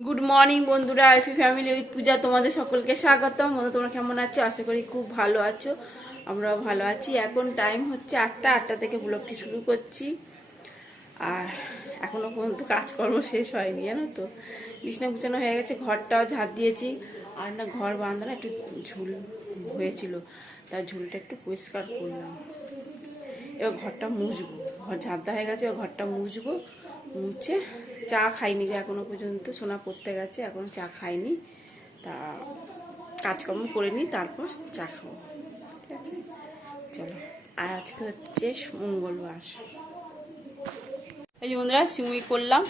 Good morning বন্ধুরা, আইফি family with পূজা তোমাদের সকলকে স্বাগতম। তোমরা কেমন আছো? আশা করি খুব ভালো আছো, আমরাও ভালো আছি। এখন টাইম হচ্ছে 8টা থেকে ব্লগটি শুরু করছি। আর এখনো পর্যন্ত কাজকর্ম শেষ হয়নি, জানো তো। বিছনা গুছানো হয়ে গেছে, ঘরটাও ঝাড় দিয়েছি। আর না, ঘর বাঁধানো একটু ঝুল হয়েছিল, তার ঝুলটা একটু পরিষ্কার করলাম। এবার ঘরটা মুছবো, ঘর ঝাড় দেওয়া হয়ে গেছে, এবার ঘরটা মুছবো। মুছে চা খাইনি এখনো পর্যন্ত, সোনা পড়তে গেছে, এখন চা খাইনি। তা কাজকর্ম করে নিই, তারপর চা খাবো, ঠিক আছে? চলো। আর আজকে হচ্ছে মঙ্গলবার। এই যে বন্ধুরা, সিমুই করলাম।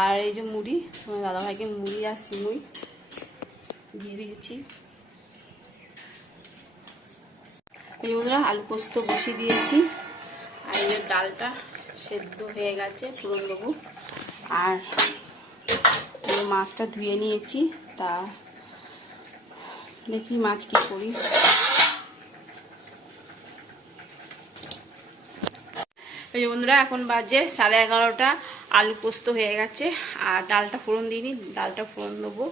আর এই যে মুড়ি, তোমার দাদাভাইকে মুড়ি আর সিমুই দিয়ে দিয়েছি। এই বন্ধুরা, আলু পোস্ত বসিয়ে দিয়েছি। আর এই যে ডালটা সেদ্ধ হয়ে গেছে, ফোড়ন দেবো। আর মাছটা ধুয়ে নিয়েছি, তা দেখি মাছ কি করি। এই যে বন্ধুরা, এখন বাজে 11:30। আলু পোস্ত হয়ে গেছে, আর ডালটা ফোড়ন দিইনি, ডালটা ফোড়ন দেবো।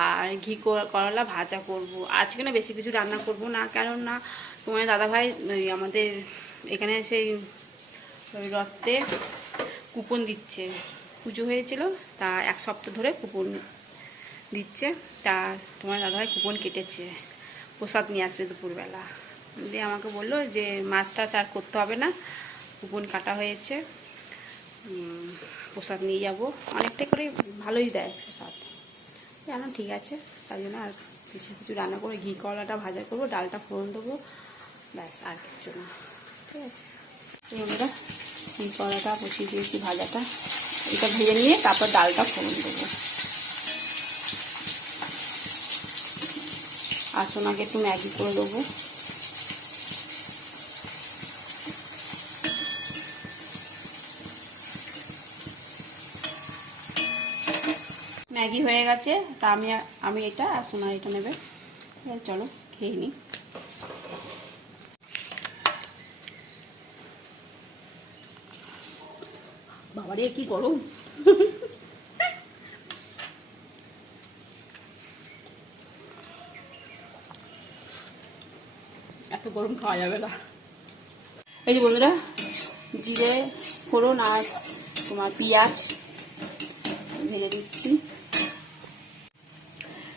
আর ঘি করলা ভাজা করব। আজকে না বেশি কিছু রান্না করব না, কারণ না তোমার দাদাভাই আমাদের এখানে সেই রথে কুপন দিচ্ছে। পুজো হয়েছিল, তা 1 সপ্তাহ ধরে কুপন দিচ্ছে। তা তোমার দাদাভাই কুপন কেটেছে, প্রসাদ নিয়ে আসবে দুপুরবেলা। দিয়ে আমাকে বললো যে মাছটা চার করতে হবে না, কুপন কাটা হয়েছে, প্রসাদ নিয়ে যাবো। অনেকটাই করে ভালোই দেয় প্রসাদ, জানো। ঠিক আছে, তাই জন্য আর কিছু রান্না করে ঘি কলাটা ভাজা করবো, ডালটা ফোড়ন দেবো, ব্যাস, আর কিছু না। ঠিক আছে, আমরা ঘি কলাটা বসিয়ে দিয়েছি, ভাজাটা এটা ভেজে নিয়ে তারপর ডালটা ফোড়ন দেবো। আর সোনাকে একটু ম্যাগি করে দেবো। ম্যাগি হয়ে গেছে, তা আমি এটা আর সোনা এটা নেবে। চলো খেয়ে নিই। বাবারে কি গরম! এত গরম খাওয়া যাবে না। এই যে বন্ধুরা, জিরে ফোড়ন আর তোমার পেঁয়াজ ভেজে দিচ্ছি।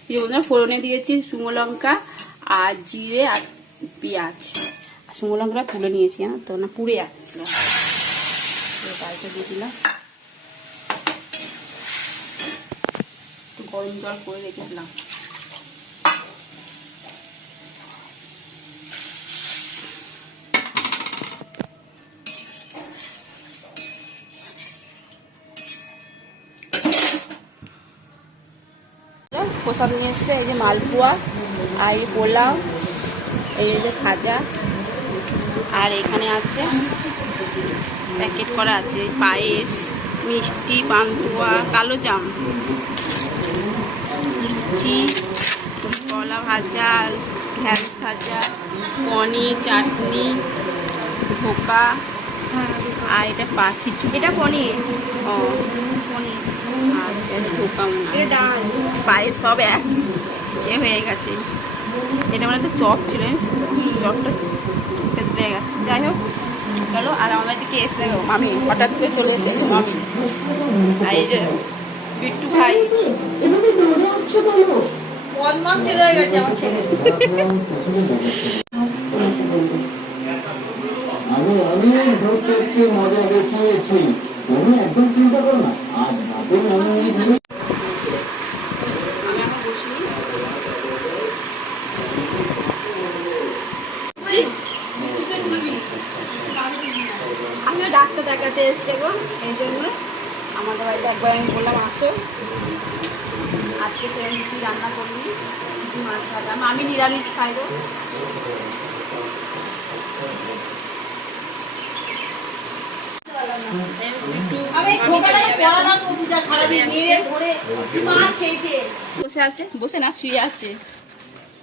এই যে বন্ধুরা, ফোড়নে দিয়েছি শুকনো লঙ্কা আর জিরে আর পেঁয়াজ। আর শুকনো লঙ্কাটা তুলে নিয়েছি, হ্যাঁ তো, না পুড়ে যাচ্ছিল। ডালটা দিয়ে দিলাম, একটু গরম জল করে রেখেছিলাম। প্রসাদ নিয়ে এসছে, এই যে মালপোয়া আর এই পোলাও, এই যে খাজা, আর এখানে আছে প্যাকেট করা আছে পায়েস, মিষ্টি, পান্তুয়া, কালো জাম, লুচি, কলা ভাজা, ঢ্যাঁড়স ভাজা, পনির, চাটনি, ধোকা, আর এটা খিচুড়ি, এটা পনির। ও পনির, আচ্ছা, ধোকা মনে ডাল, পায়েস সব এক হয়ে গেছে। এটা মানে একটা চপ ছিল, চপটা হয়ে গেছে। যাই হোক, চলো। আর আমার দিকে এসে মামি হঠাৎ করে চলে এসে মামি, আর এই যে বিট্টু ভাই। বদমাস ছেলে হয়ে গেছে আমার ছেলে। আমি মজা পেয়েছি, তুমি একদম চিন্তা করো না। আজ রাতে আমিও ডাক্তার দেখাতে এসছে গো, এই জন্য আমাদের বাড়িতে একবার আমি বললাম আসো। আজকে সেরকম কি রান্না করবি? মাছ ভাজা, আমি নিরামিষ খাই গো। বসে আছে, বসে না শুয়ে আছে।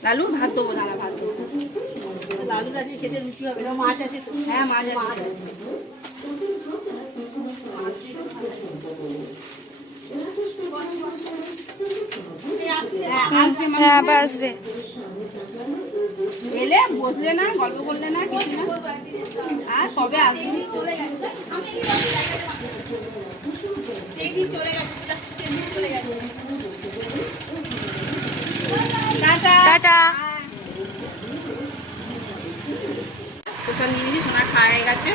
লালু ভাত দেবো, দাঁড়া ভাত দেবো। লালুর আছে খেতে লুচি হবে, মাছ আছে। হ্যাঁ, মাছ আছে। আসবে মা? হ্যাঁ আবার আসবে। এলে বসলে না, গল্প করলে না, কিছু না, আর কবে আসবে? টাটা। টাটা। প্রসাদ নিয়ে নিয়েছি, সোনা খাওয়া হয়ে গেছে।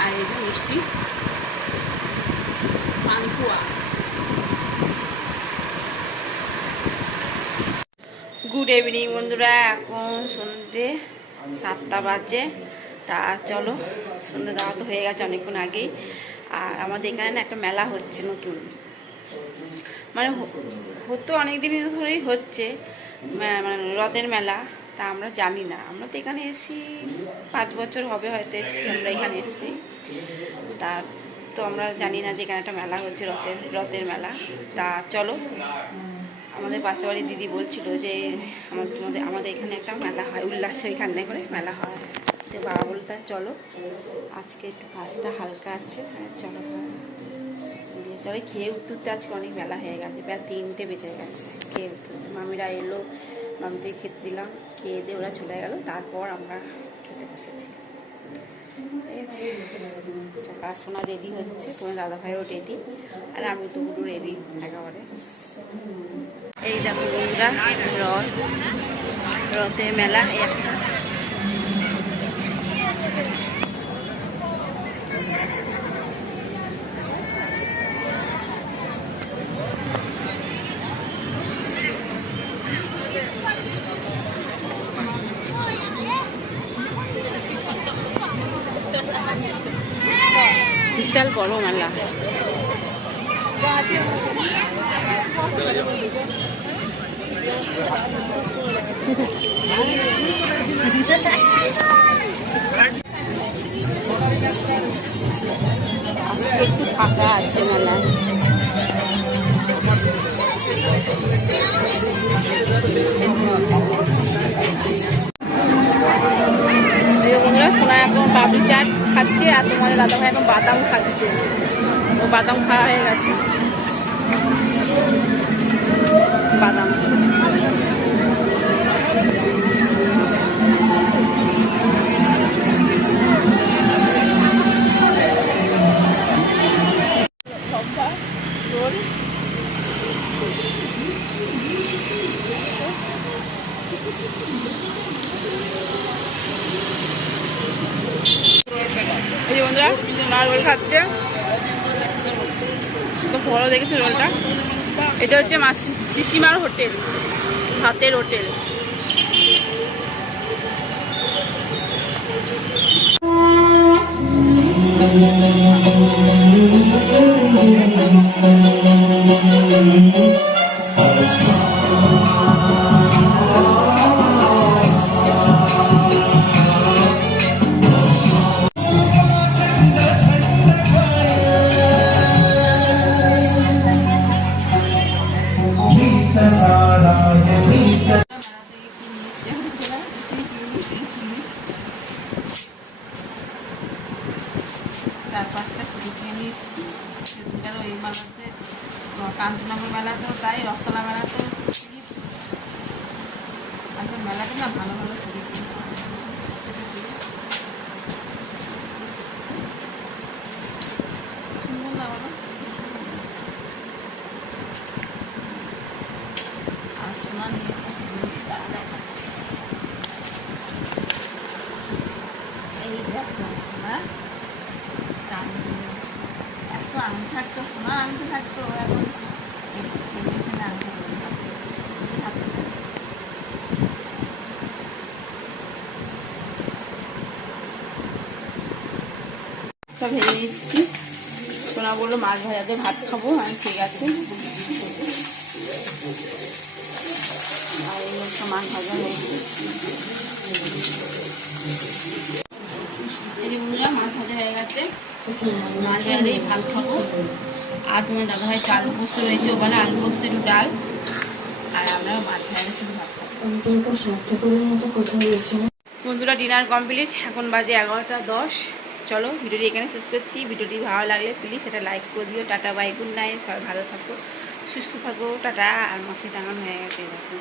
আর এই যে মিষ্টি পান্তুয়া। গুড ইভিনিং বন্ধুরা, এখন সন্ধ্যে 7টা বাজে। তা চলো, সন্ধ্যে দেওয়া তো হয়ে গেছে অনেকক্ষণ আগেই। আর আমাদের এখানে না একটা মেলা হচ্ছে নতুন, মানে হতো অনেক দিন ধরেই হচ্ছে, মানে রথের মেলা। তা আমরা জানি না, আমরা তো এখানে এসেছি 5 বছর হবে হয়তো এসেছি আমরা এখানে এসেছি। তা তো আমরা জানি না যে এখানে একটা মেলা হচ্ছে, রথের মেলা। তা চলো, আমাদের পাশে বাড়ির দিদি বলছিল যে আমাদের এখানে একটা মেলা হয়, উল্লাসে ওইখানে করে মেলা হয়। তো বাবা বলতে চলো, আজকে একটু কাজটা হালকা আছে, চলো দিয়ে চলো। খেয়ে উঠতে আজকে অনেক বেলা হয়ে গেছে, প্রায় 3টে বেজে গেছে খেয়ে উঠতে। মামিরা এলো, মামিদের খেতে দিলাম, খেয়ে দিয়ে ওরা চলে গেল, তারপর আমরা খেতে বসেছি। ঠিক আছে, পড়াশোনা রেডি হচ্ছে, তোমার দাদাভাইও রেডি, আর আমি তো পুরো রেডি একেবারে। এই দেখো বন্ধুরা, রথের মেলা একটা। বিশাল বড় মেলা। একটু ফাঁকা আছে মেলা। বন্ধুরা, সোনা এখন পাপড়ি চাট খাচ্ছে, আর তোমাদের দাদাভাই এখন বাদাম খাচ্ছে। ও বাদাম খাওয়া হয়ে গেছে, বাদাম। এই বন্ধুরা, রোল খাচ্ছে, তো বড় দেখেছি রোলটা। এটা হচ্ছে পিসিমার হোটেল, হাতের হোটেল। চার পাঁচটা ছবি কিনে নিয়ে এসেছি। ওই মেলাতে, কাঞ্চননগর মেলাতেও তাই, রথতলা মেলাতেও, একদম মেলাতে না ভালো ভালো ছবি কিনে সুন্দর না বলো? আর সোনা নিয়েছে জিনিস, তারা দেখাচ্ছি। এই দেখো না, এত আম থাকতো, সোনার আংটি থাকতো, এখন ভেজে নিচ্ছি। সোনা বললো মাছ ভাজাতে ভাত খাবো, আমি ঠিক আছে। আর এই একটা মাছ ভাজা হয়েছে, এই যে বন্ধুরা মাছ ভাজা হয়ে গেছে, মাছ ভাজা দিয়ে ভাত খাবো। আর তোমার দাদাভাই আলু পোস্ত রয়েছে, ওখানে আলু পোস্ত একটু ডাল, আর আমরা মাছ ভাজা শুধু ভাত খাবো। বন্ধুরা ডিনার কমপ্লিট, এখন বাজে 11টা 10। চলো ভিডিওটি এখানে শেষ করছি। ভিডিওটি ভালো লাগলে প্লিজ এটা লাইক করে দিও। টাটা, বাই, গুড নাইট, সবাই ভালো থাকো, সুস্থ থাকো, টাটা। আর মাসে টাঙানো হয়ে গেছে দেখো।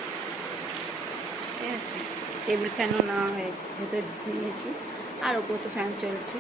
টেবিল ফ্যানও না হয়ে ভেতরে নিয়েছি, আর ওপর তো ফ্যান চলছে।